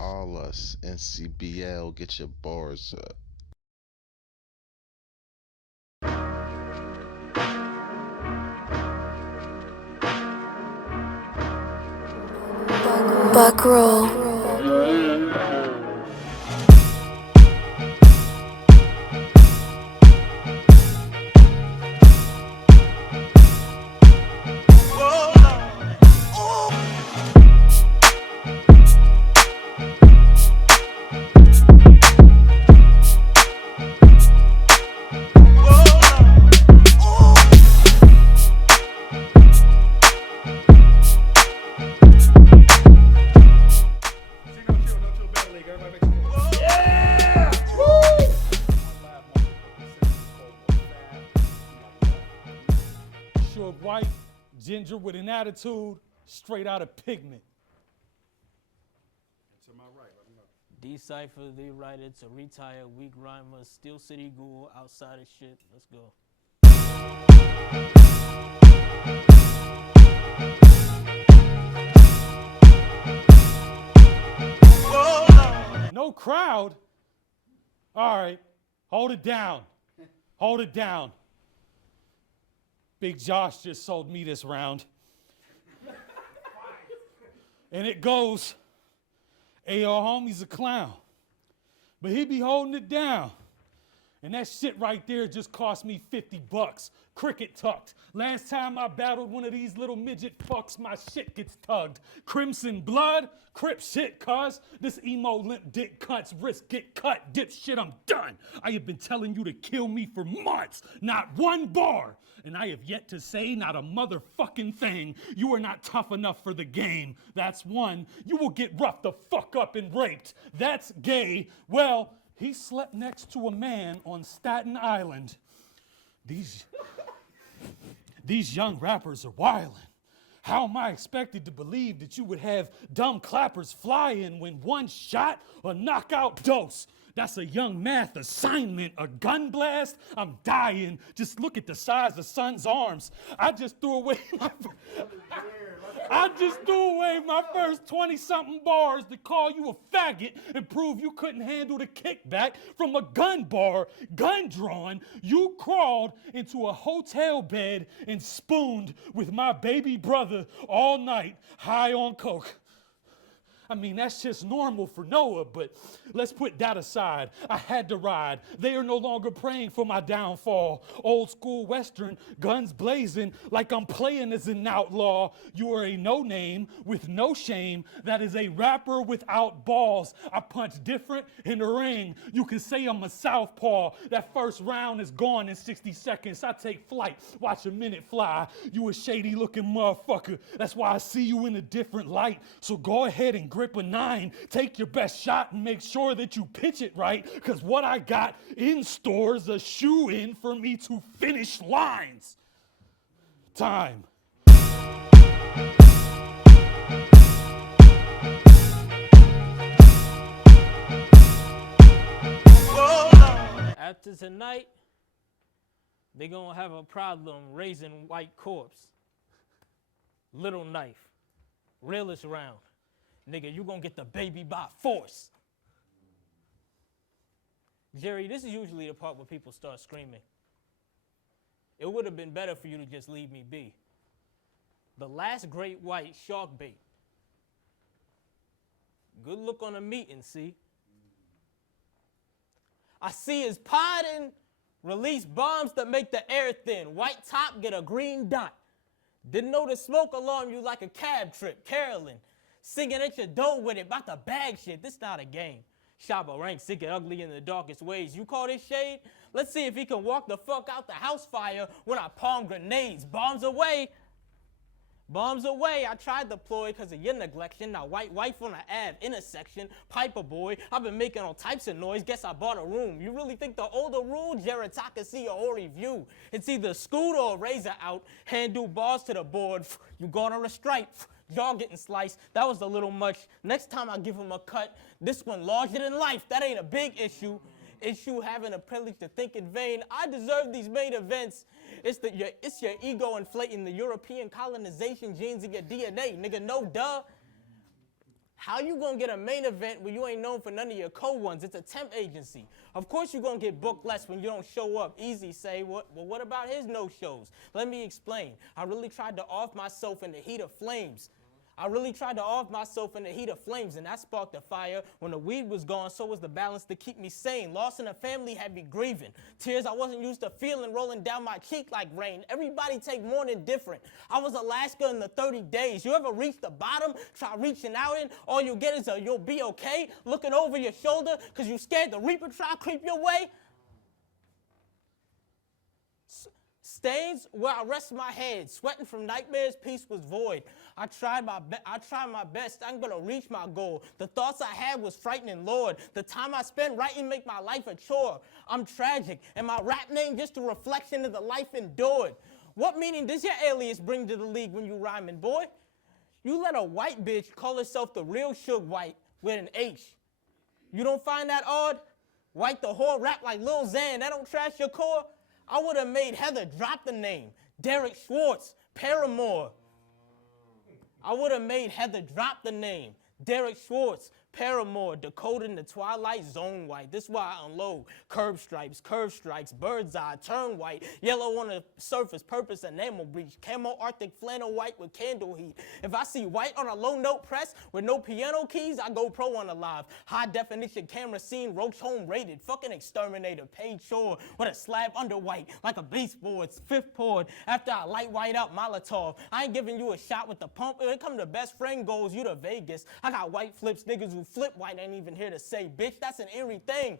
All us, NCBL, get your bars up. Buckroll. Suge White, ginger with an attitude, straight out of Pigment. To my right, let me know. Decypher, the writer, to retire, weak rhymer, Steel City Ghoul, outside of shit. Let's go. No crowd? All right, hold it down. Hold it down. Big Josh just sold me this round. And it goes, hey, your homie's a clown, but he be holding it down. And that shit right there just cost me $50. Cricket tucked. Last time I battled one of these little midget fucks, my shit gets tugged. Crimson blood, crip shit, cuz. This emo limp dick cuts, wrist get cut, dip shit, I'm done. I have been telling you to kill me for months, not one bar. And I have yet to say not a motherfucking thing. You are not tough enough for the game. That's one. You will get roughed the fuck up and raped. That's gay. Well, he slept next to a man on Staten Island. These young rappers are wildin'. How am I expected to believe that you would have dumb clappers fly in when one shot a knockout dose? That's a young math assignment, a gun blast. I'm dying. Just look at the size of Son's arms. I just threw away my first 20-something bars to call you a faggot and prove you couldn't handle the kickback from a gun bar, gun drawn. You crawled into a hotel bed and spooned with my baby brother all night, high on coke. I mean, that's just normal for Noah, but let's put that aside. I had to ride. They are no longer praying for my downfall. Old school Western, guns blazing like I'm playing as an outlaw. You are a no-name with no shame. That is a rapper without balls. I punch different in the ring. You can say I'm a southpaw. That first round is gone in 60 seconds. I take flight, watch a minute fly. You a shady-looking motherfucker. That's why I see you in a different light. So go ahead and grip a 9, take your best shot and make sure that you pitch it right, because what I got in store is a shoe-in for me to finish lines. Time. After tonight, they gonna have a problem raising white corpse. Little knife, realest round. Nigga, you gonna get the baby by force. Jerry, this is usually the part where people start screaming. It would have been better for you to just leave me be. The last great white shark bait. Good look on the meeting, see? I see his podding, release bombs that make the air thin. White top, get a green dot. Didn't know the smoke alarm you like a cab trip, Carolyn. Singing at your door with it, about to bag shit. This not a game. Shabba rank, sick and ugly in the darkest ways. You call this shade? Let's see if he can walk the fuck out the house fire when I palm grenades. Bombs away. Bombs away. I tried to deploy because of your neglection. Now white wife on the Ave intersection. Piper boy. I've been making all types of noise. Guess I bought a room. You really think the older rule? Geritaka see your Ori view. It's either Scooter or Razor out. Handle bars to the board. You gone on a stripe. Y'all getting sliced. That was a little much. Next time I give him a cut. This one larger than life. That ain't a big issue. Issue having a privilege to think in vain. I deserve these main events. It's your ego inflating the European colonization genes in your DNA. Nigga, no duh. How you gonna get a main event when you ain't known for none of your co-ones? It's a temp agency. Of course you gonna get booked less when you don't show up. Easy say, well, what about his no-shows? Let me explain. I really tried to off myself in the heat of flames. And that sparked a fire. When the weed was gone, so was the balance to keep me sane. Loss in a family had me grieving. Tears I wasn't used to feeling rolling down my cheek like rain. Everybody take morning different. I was Alaska in the 30 days. You ever reach the bottom, try reaching out in, all you get is a you'll be okay, looking over your shoulder because you scared the reaper try to creep your way? Stains where I rest my head, sweating from nightmares, peace was void. I tried my best, I'm gonna reach my goal. The thoughts I had was frightening, Lord. The time I spent writing make my life a chore. I'm tragic, and my rap name just a reflection of the life endured. What meaning does your alias bring to the league when you rhyming, boy? You let a white bitch call herself the real Suge White with an H. You don't find that odd? White the whore rap like Lil Xan, that don't trash your core? I would have made Heather drop the name. Derek Schwartz, Paramore. Derek Schwartz, Paramore, decoding the Twilight Zone white. This why I unload. Curve strikes, bird's eye, turn white. Yellow on the surface, purpose enamel breach. Camo Arctic flannel white with candle heat. If I see white on a low note press with no piano keys, I go pro on the live. High definition camera scene, Roach home rated. Fucking exterminator, paid chore with a slab under white like a baseboard. Fifth poured after I light white out Molotov. I ain't giving you a shot with the pump. When it come to best friend goals, you to Vegas. I got white flips, niggas who flip white ain't even here to say, bitch, that's an eerie thing.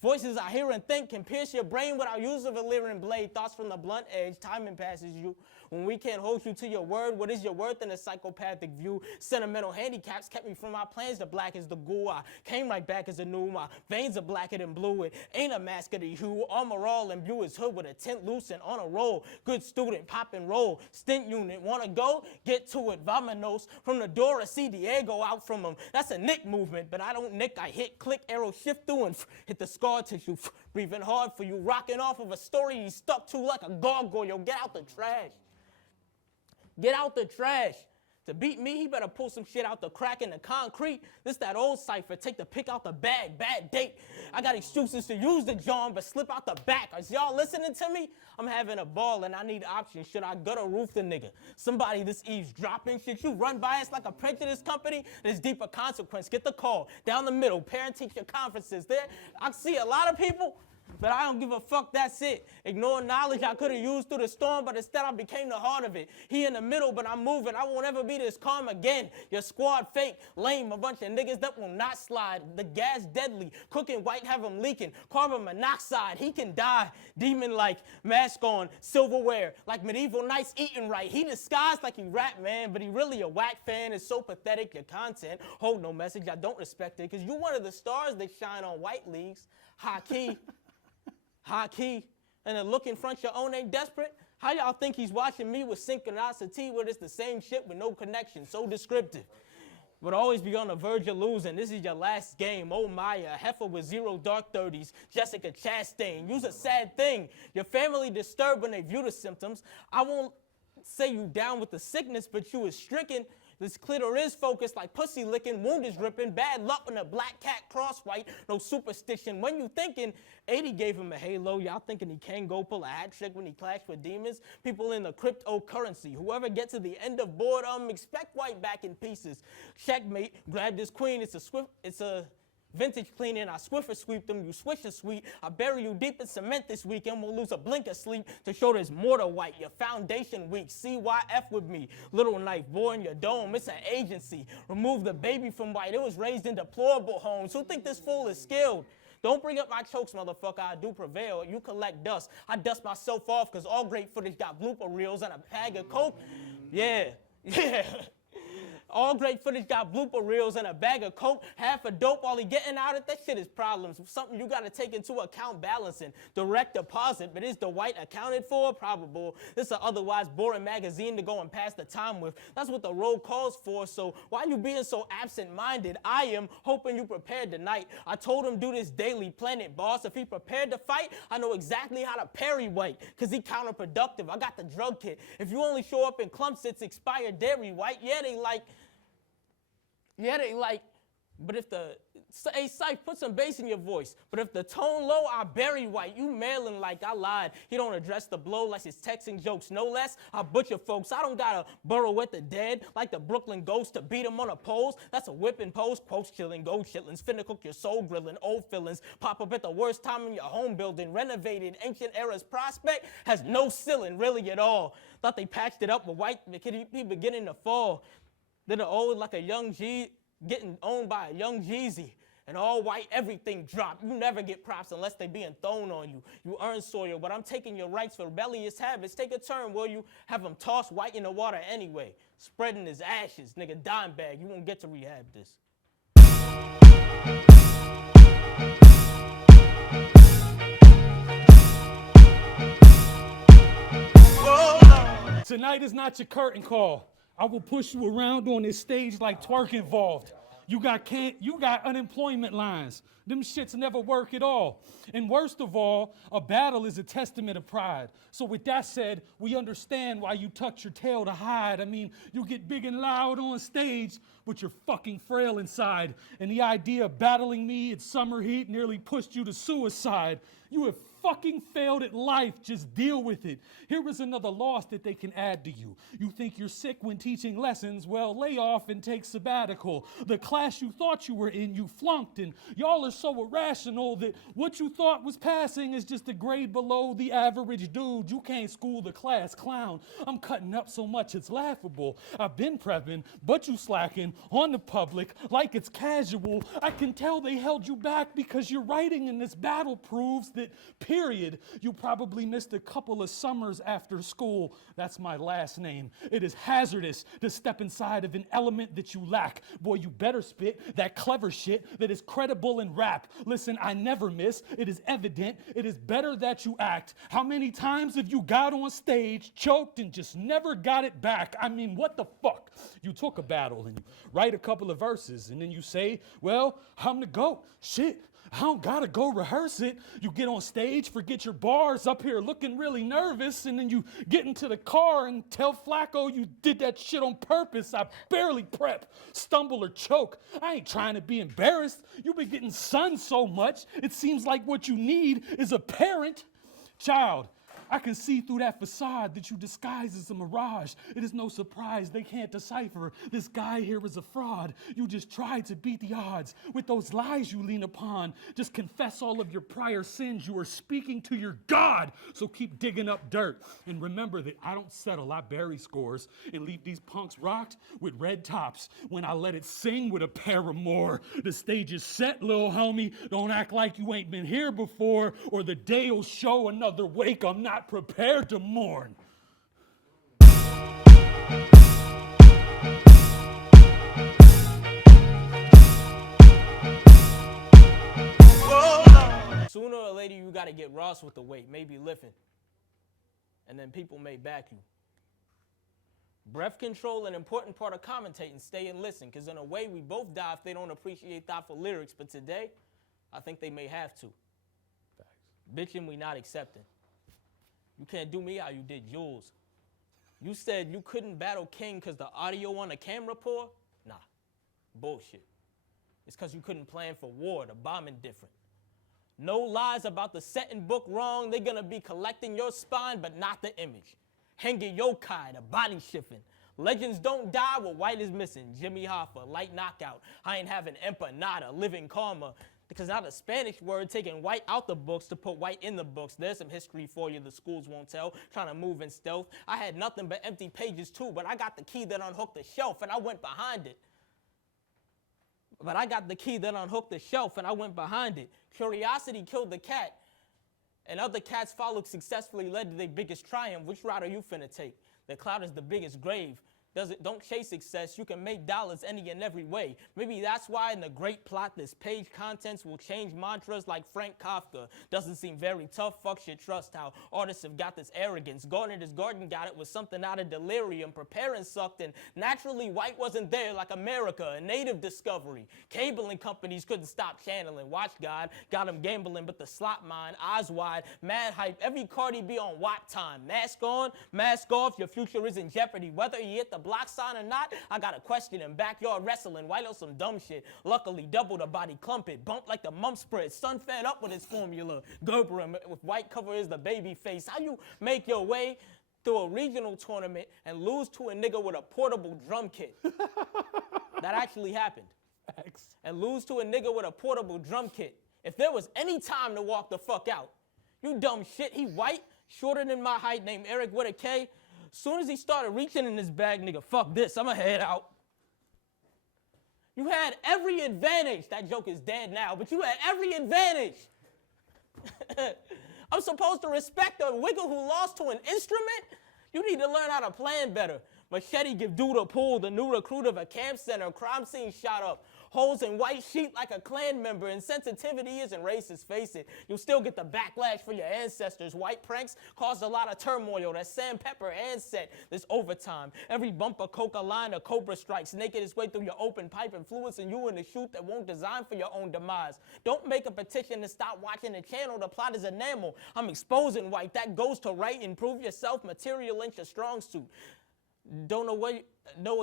Voices I hear and think can pierce your brain without use of a leering blade. Thoughts from the blunt edge, timing passes you. When we can't hold you to your word, what is your worth in a psychopathic view? Sentimental handicaps kept me from my plans to black as the ghoul. I came right back as a new. My veins are blacker than blue. It ain't a mask of the hue. Armor all imbue his hood with a tent loose and on a roll. Good student, pop and roll. Stint unit, wanna go? Get to it. Vamonos. From the door, I see Diego out from him. That's a nick movement, but I don't nick. I hit, click, arrow, shift through and hit the scar tissue. Breathing hard for you. Rocking off of a story you stuck to like a gargoyle. Get out the trash. Get out the trash. To beat me, he better pull some shit out the crack in the concrete. This that old cipher. Take the pick out the bag. Bad date. I got excuses to use the John, but slip out the back. Is y'all listening to me? I'm having a ball and I need options. Should I gut or roof the nigga? Somebody this eavesdropping. Should you run by us like a prejudice company? There's deeper consequence. Get the call. Down the middle. Parent-teacher conferences. There, I see a lot of people. But I don't give a fuck, that's it. Ignore knowledge I could have used through the storm, but instead I became the heart of it. He in the middle, but I'm moving. I won't ever be this calm again. Your squad fake, lame, a bunch of niggas that will not slide. The gas deadly, cooking white, have him leaking. Carbon monoxide, he can die. Demon-like, mask on, silverware, like medieval knights eating right. He disguised like he rap, man, but he really a whack fan. It's so pathetic, your content. Hold no message, I don't respect it, because you one of the stars that shine on white leagues. High key. High key, and the look in front your own ain't desperate? How y'all think he's watching me with synchronicity where it's the same shit with no connection, so descriptive? Would always be on the verge of losing. This is your last game. Oh Maya, heifer with 0 dark 30s. Jessica Chastain, you's a sad thing. Your family disturbed when they view the symptoms. I won't say you down with the sickness, but you is stricken. This clitoris focused like pussy licking, wound is ripping, bad luck when a black cat cross white, no superstition. When you thinking 80 gave him a halo, y'all thinking he can go pull a hat trick when he clashed with demons? People in the cryptocurrency, whoever gets to the end of boredom, expect white back in pieces. Checkmate, grab this queen, it's a vintage cleaning, I Swiffer sweep them, you swish a sweet. I bury you deep in cement this weekend, we'll lose a blink of sleep to show there's more to white. Your foundation weak, CYF with me. Little knife, bore in your dome, it's an agency. Remove the baby from white, it was raised in deplorable homes. Who think this fool is skilled? Don't bring up my chokes, motherfucker, I do prevail. You collect dust, I dust myself off cause all great footage got blooper reels and a bag of coke. Yeah. All great footage got blooper reels and a bag of coke, half a dope while he getting out of that shit is problems. Something you gotta take into account balancing. Direct deposit, but is the white accounted for? Probable. This is an otherwise boring magazine to go and pass the time with. That's what the road calls for, so why you being so absent-minded? I am hoping you prepared tonight. I told him do this daily, planet boss. If he prepared to fight, I know exactly how to parry white, cause he counterproductive. I got the drug kit. If you only show up in clumps, it's expired dairy white. Yeah, they like Yeah, they like, but if the, hey, Syph, put some bass in your voice. But if the tone low, I bury White. You mailing like I lied. He don't address the blow like his texting jokes. No less, I butcher folks. I don't gotta burrow with the dead like the Brooklyn ghost to beat him on a pose. That's a whipping pose. Quotes chilling, gold chitlins. Finna cook your soul grilling. Old fillings. Pop up at the worst time in your home building. Renovated ancient era's prospect has no ceiling really at all. Thought they patched it up, but White he beginning to fall. Then the old like a young G getting owned by a young Jeezy. And all white, everything dropped. You never get props unless they being thrown on you. You earn soil, but I'm taking your rights for rebellious habits. Take a turn, will you? Have him toss White in the water anyway. Spreading his ashes, nigga, dime bag. You won't get to rehab this. Tonight is not your curtain call. I will push you around on this stage like twerk involved. You got unemployment lines. Them shits never work at all. And worst of all, a battle is a testament of pride. So with that said, we understand why you tucked your tail to hide. I mean, you get big and loud on stage, but you're fucking frail inside. And the idea of battling me at summer heat nearly pushed you to suicide. You have fucking failed at life, just deal with it. Here is another loss that they can add to you. You think you're sick when teaching lessons, well, lay off and take sabbatical. The class you thought you were in, you flunked, and y'all are so irrational that what you thought was passing is just a grade below the average dude. You can't school the class clown. I'm cutting up so much it's laughable. I've been prepping, but you slacking on the public like it's casual. I can tell they held you back because your writing in this battle proves that period. You probably missed a couple of summers after school. That's my last name. It is hazardous to step inside of an element that you lack. Boy, you better spit that clever shit that is credible in rap. Listen, I never miss. It is evident. It is better that you act. How many times have you got on stage, choked, and just never got it back? I mean, what the fuck? You took a battle and you write a couple of verses and then you say, well, I'm the GOAT. Shit. I don't gotta go rehearse it. You get on stage, forget your bars, up here looking really nervous, and then you get into the car and tell Flacco you did that shit on purpose. I barely prep, stumble or choke. I ain't trying to be embarrassed. You've been getting sunned so much, it seems like what you need is a parent. Child, I can see through that facade that you disguise as a mirage. It is no surprise they can't decipher. This guy here is a fraud. You just tried to beat the odds with those lies you lean upon. Just confess all of your prior sins. You are speaking to your God. So keep digging up dirt. And remember that I don't settle. I bury scores and leave these punks rocked with red tops when I let it sing with a paramour. The stage is set, little homie. Don't act like you ain't been here before or the day will show another wake I'm not prepared to mourn. Sooner or later, you gotta get Ross with the weight, maybe lifting. And then people may back you. Breath control, an important part of commentating. Stay and listen, because in a way, we both die if they don't appreciate thoughtful lyrics. But today, I think they may have to. Thanks. Bitching, we not accepting. You can't do me how you did Jules. You said you couldn't battle King because the audio on the camera poor? Nah, bullshit. It's because you couldn't plan for war, the bombing different. No lies about the setting book wrong. They're gonna be collecting your spine, but not the image. Henge yokai, the body shifting. Legends don't die, what White is missing. Jimmy Hoffa, light knockout. I ain't having empanada, living karma. Because now the Spanish word taking White out the books to put White in the books. There's some history for you the schools won't tell. Trying to move in stealth. I had nothing but empty pages too, but I got the key that unhooked the shelf and I went behind it. Curiosity killed the cat. And other cats followed successfully led to their biggest triumph. Which route are you finna take? The cloud is the biggest grave. Don't chase success. You can make dollars any and every way. Maybe that's why in the great plot, this page contents will change mantras like Frank Kafka. Doesn't seem very tough. Fuck should trust how artists have got this arrogance. Gardner's Garden got it with something out of delirium. Preparing sucked and naturally White wasn't there like America, a native discovery. Cabling companies couldn't stop channeling. Watch God, got him gambling, but the slot mine, eyes wide, mad hype. Every Cardi be on WAP time. Mask on, mask off, your future is in jeopardy. Whether you hit the the block sign or not, I got a question in backyard wrestling, white on some dumb shit. Luckily, double the body clump it, bump like the mump spread, sun fed up with his formula. Gerber him with white cover is the baby face. How you make your way through a regional tournament and lose to a nigga with a portable drum kit? That actually happened. Facts. And lose to a nigga with a portable drum kit. If there was any time to walk the fuck out, you dumb shit, he white, shorter than my height, named Eric with a K. Soon as he started reaching in his bag, nigga, fuck this, I'ma head out. You had every advantage. That joke is dead now, but you had every advantage. I'm supposed to respect a wiggle who lost to an instrument? You need to learn how to plan better. Machete give dude a pull, the new recruit of a camp center, crime scene shot up. Holes in white sheet like a Klan member, and sensitivity isn't racist, face it. You'll still get the backlash for your ancestors. White pranks caused a lot of turmoil. That sandpepper handset, this overtime. Every bumper, coca line, a cobra strikes, naked its way through your open pipe, influencing you in the shoot that won't design for your own demise. Don't make a petition to stop watching the channel. The plot is enamel. I'm exposing white. That goes to right. Improve yourself. Material ain't your strong suit. Don't know what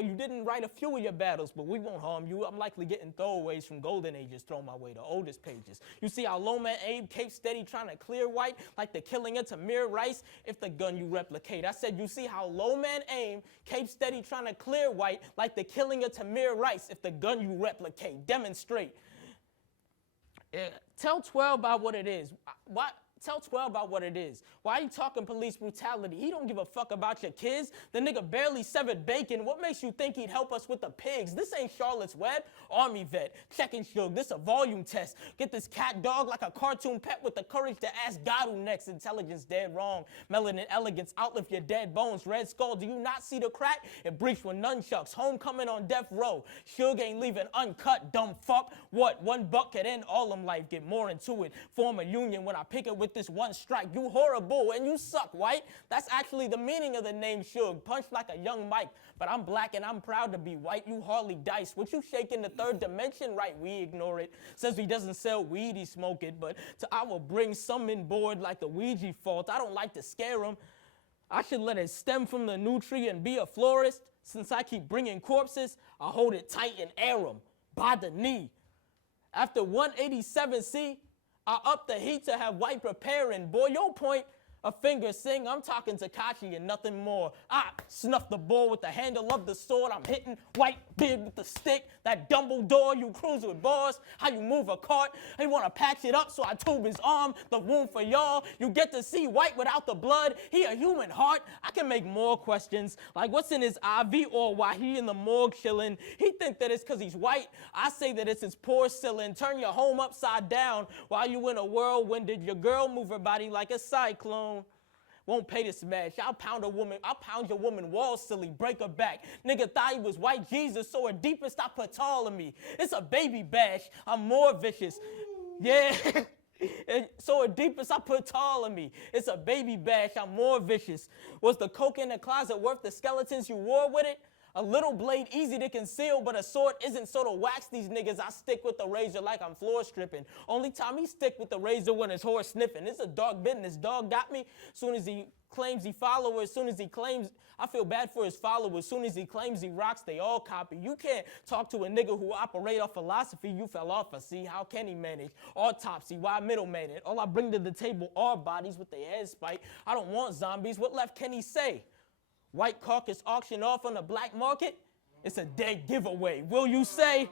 you didn't write a few of your battles, but we won't harm you. I'm likely getting throwaways from golden ages thrown my way, the oldest pages. You see how low man Abe Cape steady trying to clear white, like the killing of Tamir Rice, if the gun you replicate. I said, you see how low man aim, Cape steady trying to clear white, like the killing of Tamir Rice, if the gun you replicate. Demonstrate. Tell 12 about what it is. What? Tell 12 about what it is. Why are you talking police brutality? He don't give a fuck about your kids. The nigga barely severed bacon. What makes you think he'd help us with the pigs? This ain't Charlotte's Web. Army vet. Checking Suge. This a volume test. Get this cat dog like a cartoon pet with the courage to ask God who next. Intelligence dead wrong. Melanin elegance. Outlive your dead bones. Red Skull. Do you not see the crack? It breached with nunchucks. Homecoming on death row. Suge ain't leaving uncut. Dumb fuck. What? $1 could end all them life. Get more into it. Form a union when I pick it with this one strike. You horrible and you suck, white. That's actually the meaning of the name Suge. Punched like a young Mike. But I'm black and I'm proud to be white. You hardly dice. What you shake in the third dimension? Right, we ignore it. Says he doesn't sell weed, he smoke it. But I will bring some in board like the Ouija fault. I don't like to scare him. I should let it stem from the nutrient and be a florist. Since I keep bringing corpses, I hold it tight and air them by the knee. After 187C, I up the heat to have white preparing. Boy, your point, a finger sing. I'm talking Takashi and nothing more. I snuff the ball with the handle of the sword. I'm hitting white beard with the stick. That Dumbledore, you cruise with bars. How you move a cart. They want to patch it up, so I tube his arm. The wound for y'all. You get to see white without the blood. He a human heart. I can make more questions. Like what's in his IV or why he in the morgue chilling. He think that it's because he's white. I say that it's his porcelain. Turn your home upside down while you in a whirlwind. Did your girl move her body like a cyclone? Won't pay to smash. I'll pound your woman wall silly, break her back. Nigga thought he was white Jesus, so her deepest I put tall in me. It's a baby bash. I'm more vicious. Yeah. So her deepest I put tall in me. It's a baby bash. I'm more vicious. Was the coke in the closet worth the skeletons you wore with it? A little blade easy to conceal, but a sword isn't, so to wax these niggas, I stick with the razor like I'm floor stripping. Only time he stick with the razor when his horse sniffing. It's a dog business. Dog got me. Soon as he claims he followers, soon as he claims, I feel bad for his followers. Soon as he claims he rocks, they all copy. You can't talk to a nigga who operate off philosophy. You fell off a see. How can he manage? Autopsy, why middleman it? All I bring to the table are bodies with their heads spiked. I don't want zombies. What left can he say? White caucus auction off on the black market? It's a dead giveaway. Will you say?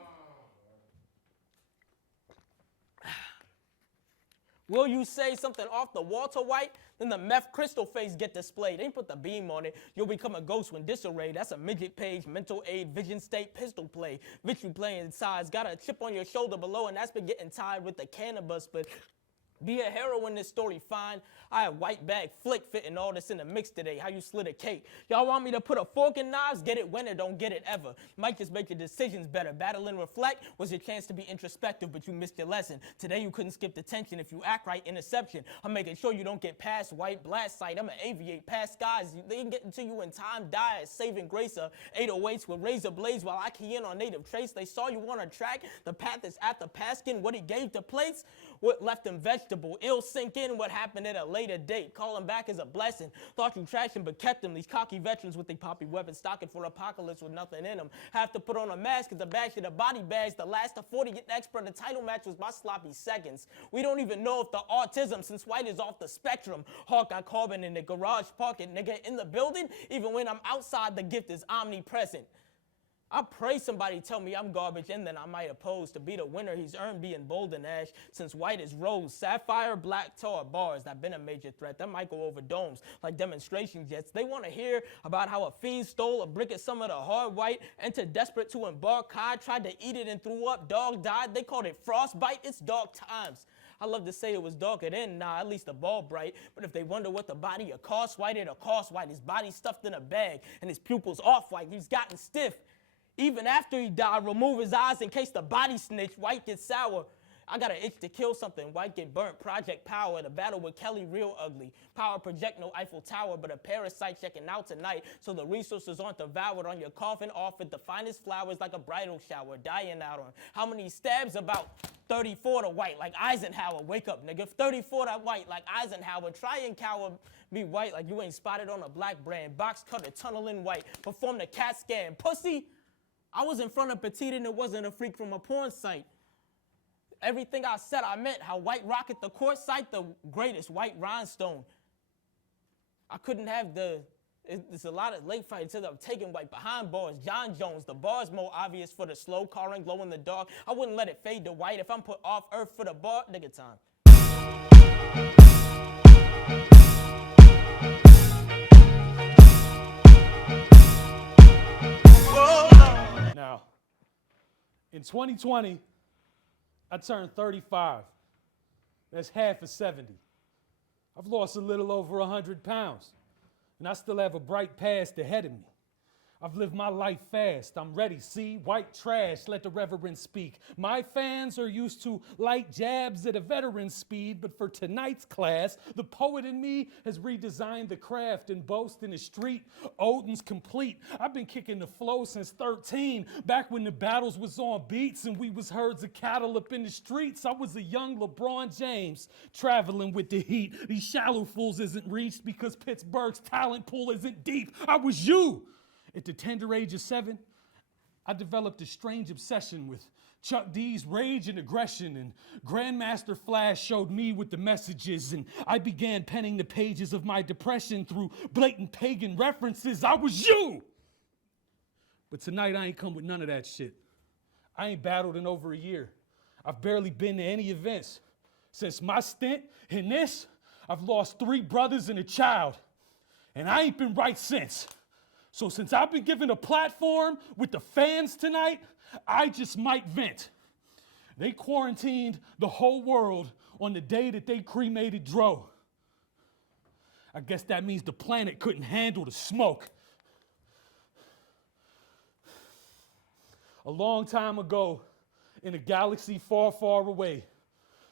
Will you say something off the Walter White? Then the meth crystal face get displayed. Ain't put the beam on it. You'll become a ghost when disarray. That's a midget page, mental aid, vision state, pistol play. Bitch, you playing sides. Got a chip on your shoulder below, and that's been getting tied with the cannabis, but be a hero in this story, fine. I have white bag flick fitting all this in the mix today. How you slit a cake. Y'all want me to put a fork in knives? Get it when or don't get it ever. Might just make your decisions better. Battle and reflect was your chance to be introspective, but you missed your lesson. Today you couldn't skip detention. If you act right, interception. I'm making sure you don't get past white blast sight. I'm gonna aviate past skies. They ain't getting to you in time. Die saving grace. 808s with razor blades while I key in on native trace. They saw you on a track. The path is at the paskin. What he gave to plates, what left them vegetables. vegetable. It'll sink in what happened at a later date. Calling back is a blessing. Thought you trashed him, but kept him. These cocky veterans with their poppy weapons stocking for apocalypse with nothing in them. Have to put on a mask cause the bash of the body bags. The last of 40 get expert. The title match was my sloppy seconds. We don't even know if the autism since White is off the spectrum. Hawk got carbon in the garage parking. Nigga in the building, even when I'm outside, the gift is omnipresent. I pray somebody tell me I'm garbage and then I might oppose. To be the winner he's earned being bold and ash. Since White is rose, sapphire, black tar bars. That been a major threat. That might go over domes like demonstration jets. They want to hear about how a fiend stole a brick at some of the hard white. Entered desperate to embark high. Tried to eat it and threw up. Dog died. They called it frostbite. It's dark times. I love to say it was darker then, nah, at least the ball bright. But if they wonder what the body of Khaos White or Khaos White, his body stuffed in a bag and his pupils off-white. He's gotten stiff. Even after he died, remove his eyes in case the body snitch. White gets sour. I got an itch to kill something. White get burnt. Project Power. The battle with Kelly real ugly. Power project no Eiffel Tower, but a parasite checking out tonight. So the resources aren't devoured on your coffin. Offered the finest flowers like a bridal shower. Dying out on how many stabs? About 34 to White like Eisenhower. Wake up, nigga. 34 to White like Eisenhower. Try and cower. Be white like you ain't spotted on a black brand. Box cutter, tunnel in white. Perform the CAT scan. Pussy. I was in front of Petite and it wasn't a freak from a porn site. Everything I said I meant. How White rocket the court site, the greatest White rhinestone. I couldn't have there's a lot of late fights that I'm taking White behind bars. John Jones, the bar's more obvious for the slow car and glow in the dark. I wouldn't let it fade to white. If I'm put off earth for the bar, nigga time. Now, in 2020, I turned 35. That's half of 70. I've lost a little over 100 pounds, and I still have a bright past ahead of me. I've lived my life fast. I'm ready. See, white trash, let the reverend speak. My fans are used to light jabs at a veteran's speed, but for tonight's class, the poet in me has redesigned the craft and boast in the street. Odin's complete. I've been kicking the flow since 13, back when the battles was on beats and we was herds of cattle up in the streets. I was a young LeBron James, traveling with the heat. These shallow fools isn't reached because Pittsburgh's talent pool isn't deep. I was you. At the tender age of 7, I developed a strange obsession with Chuck D's rage and aggression, and Grandmaster Flash showed me with the messages, and I began penning the pages of my depression through blatant pagan references. I was you! But tonight I ain't come with none of that shit. I ain't battled in over a year. I've barely been to any events. Since my stint in this, I've lost 3 brothers and a child, and I ain't been right since. So since I've been given a platform with the fans tonight, I just might vent. They quarantined the whole world on the day that they cremated Dro. I guess that means the planet couldn't handle the smoke. A long time ago, in a galaxy far, far away,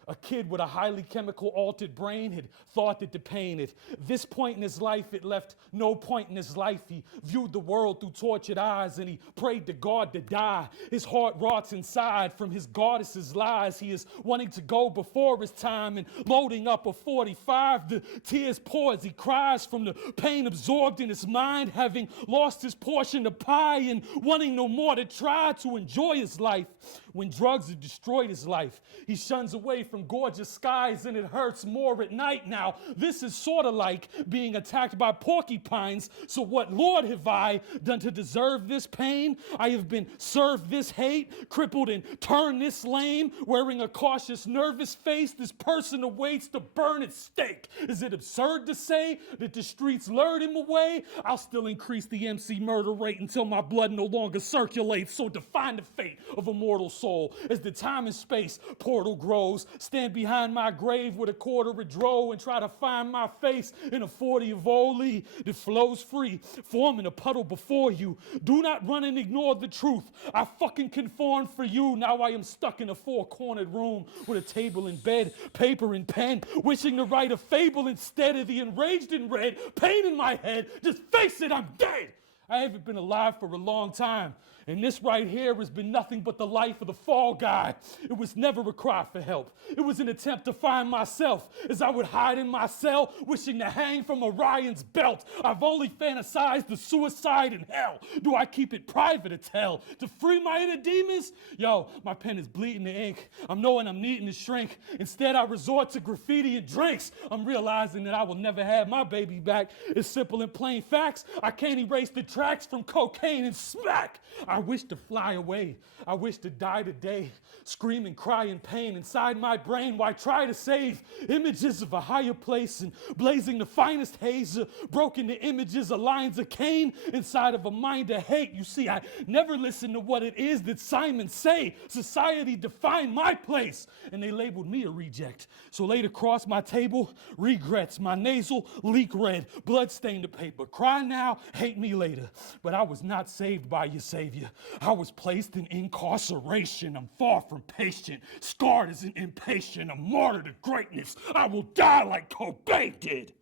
a kid with a highly chemical altered brain had thought that the pain at this point in his life, it left no point in his life. He viewed the world through tortured eyes and he prayed to God to die. His heart rots inside from his goddess's lies. He is wanting to go before his time and loading up a 45. The tears pour as he cries from the pain absorbed in his mind, having lost his portion of pie and wanting no more to try to enjoy his life. When drugs have destroyed his life, he shuns away from gorgeous skies and it hurts more at night. Now, this is sort of like being attacked by porcupines. So what, Lord, have I done to deserve this pain? I have been served this hate, crippled and turned this lame, wearing a cautious, nervous face. This person awaits to burn at stake. Is it absurd to say that the streets lured him away? I'll still increase the MC murder rate until my blood no longer circulates. So define the fate of a mortal soul as the time and space portal grows. Stand behind my grave with a quarter of Dro and try to find my face in a 40 of Oli that flows free, forming a puddle before you. Do not run and ignore the truth. I fucking conformed for you. Now I am stuck in a 4-cornered room with a table and bed, paper and pen, wishing to write a fable instead of the enraged and red pain in my head. Just face it, I'm dead. I haven't been alive for a long time. And this right here has been nothing but the life of the fall guy. It was never a cry for help. It was an attempt to find myself as I would hide in my cell, wishing to hang from Orion's belt. I've only fantasized the suicide in hell. Do I keep it private to tell? To free my inner demons? Yo, my pen is bleeding the ink. I'm knowing I'm needing to shrink. Instead, I resort to graffiti and drinks. I'm realizing that I will never have my baby back. It's simple and plain facts. I can't erase the tracks from cocaine and smack. I wish to fly away. I wish to die today. Scream and cry in pain inside my brain. Why try to save images of a higher place and blazing the finest haze? Broken the images of lines of Cain inside of a mind of hate. You see, I never listen to what it is that Simon say. Society defined my place and they labeled me a reject. So laid across my table, regrets. My nasal leak red, blood stained the paper. Cry now, hate me later. But I was not saved by your savior. I was placed in incarceration. I'm far from patient, scarred as an impatient, a martyr to greatness. I will die like Cobain did.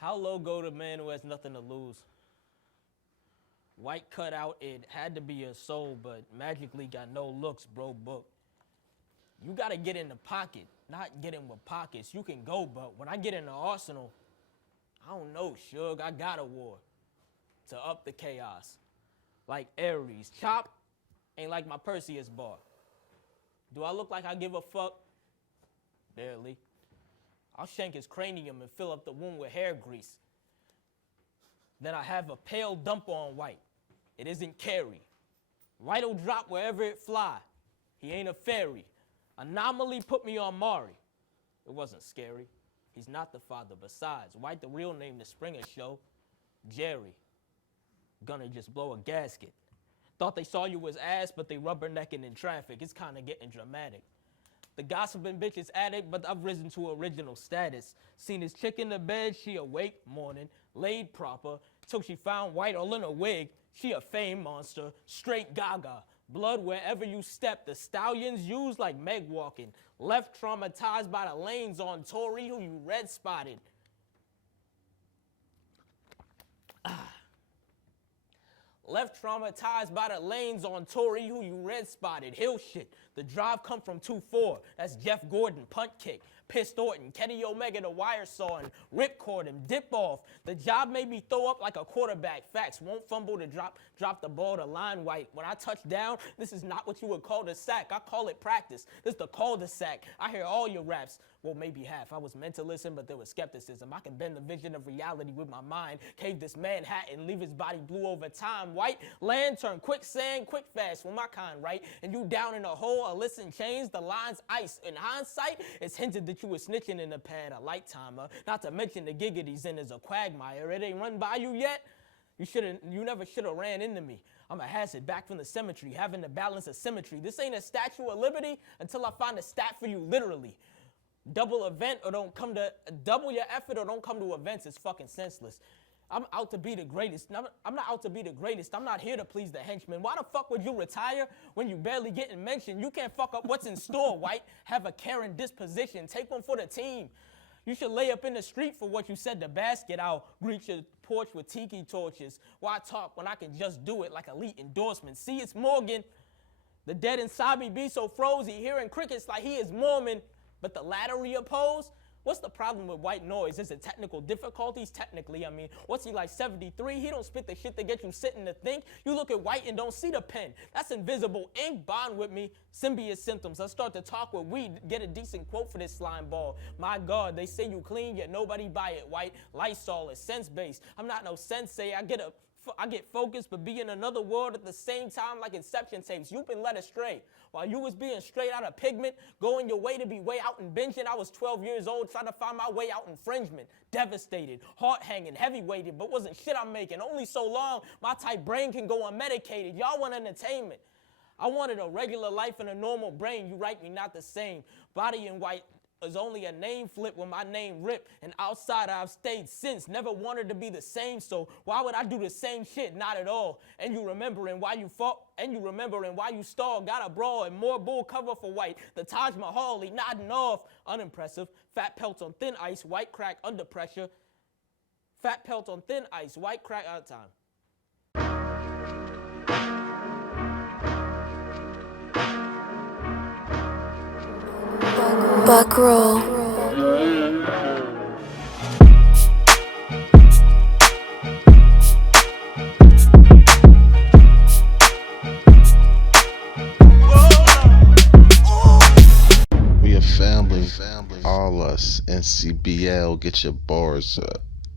How low go the man who has nothing to lose? White cut out, it had to be your soul, but magically got no looks, bro, book. You gotta get in the pocket, not get in with pockets. You can go, but when I get in the arsenal, I don't know, Suge, I got a war to up the chaos. Like Ares, Chop ain't like my Perseus bar. Do I look like I give a fuck? Barely. I'll shank his cranium and fill up the wound with hair grease. Then I have a pale dump on White. It isn't Carrie. White'll drop wherever it fly. He ain't a fairy. Anomaly put me on Mari. It wasn't scary. He's not the father. Besides, White the real name the Springer show. Jerry. Gonna just blow a gasket. Thought they saw you as ass, but they rubbernecking in traffic. It's kinda getting dramatic. The gossiping bitch is addict, but I've risen to original status. Seen his chick in the bed, she awake morning, laid proper, till she found White all in a wig. She a fame monster, straight gaga. Blood wherever you step, the stallions used like Meg walking. Left traumatized by the lanes on Tory, who you red spotted. Left traumatized by the lanes on Tory, who you red spotted. Hill shit. The drive come from 2-4. That's Jeff Gordon, punt kick. Pissed Orton, Kenny Omega, the wire saw and ripcord him, dip off. The job made me throw up like a quarterback. Facts, won't fumble to drop the ball to line White. When I touch down, this is not what you would call the sack. I call it practice. This is the cul-de-sac. I hear all your raps. Well, maybe half. I was meant to listen, but there was skepticism. I can bend the vision of reality with my mind. Cave this Manhattan, leave his body blue over time. White, lantern, quicksand, quick fast. With my kind, right? And you down in a hole, a listen change, the line's ice. In hindsight, it's hinted that you were snitching in the pad, a light timer. Not to mention the giggity's in as a quagmire. It ain't run by you yet? You never should have ran into me. I'm a hazard back from the cemetery, having to balance a symmetry. This ain't a Statue of Liberty until I find a stat for you, literally. Double your effort or don't come to events is fucking senseless. I'm out to be the greatest. I'm not out to be the greatest. I'm not here to please the henchmen. Why the fuck would you retire when you barely getting mentioned? You can't fuck up what's in store, White. Have a caring disposition. Take one for the team. You should lay up in the street for what you said to basket. I'll greet your porch with tiki torches. Why talk when I can just do it like elite endorsement? See, it's Morgan. The dead inside me be so frozy, hearing crickets like he is Mormon. But the latter he opposed? What's the problem with white noise? Is it technical difficulties? Technically, I mean, what's he like, 73? He don't spit the shit to get you sitting to think. You look at White and don't see the pen. That's invisible ink. Bond with me. Symbiote symptoms. I start to talk with weed. Get a decent quote for this slime ball. My God, they say you clean, yet nobody buy it. White, Lysol is sense-based. I'm not no sensei. I get focused, but be in another world at the same time like Inception tapes. You've been led astray. While you was being straight out of pigment, going your way to be way out and binging, I was 12 years old trying to find my way out infringement. Devastated, heart hanging, heavy-weighted, but wasn't shit I'm making. Only so long my type brain can go unmedicated. Y'all want entertainment. I wanted a regular life and a normal brain. You write me not the same. Body in white, is only a name flip when my name rip. And outside I've stayed since, never wanted to be the same. So why would I do the same shit? Not at all. And you remembering why you fought, and you remembering why you stalled. Got a brawl and more bull cover for white. The Taj Mahal, he nodding off. Unimpressive. Fat pelts on thin ice, white crack under pressure. Fat pelts on thin ice, white crack out of time. Buckroll. We a family, all us. NCBL, get your bars up.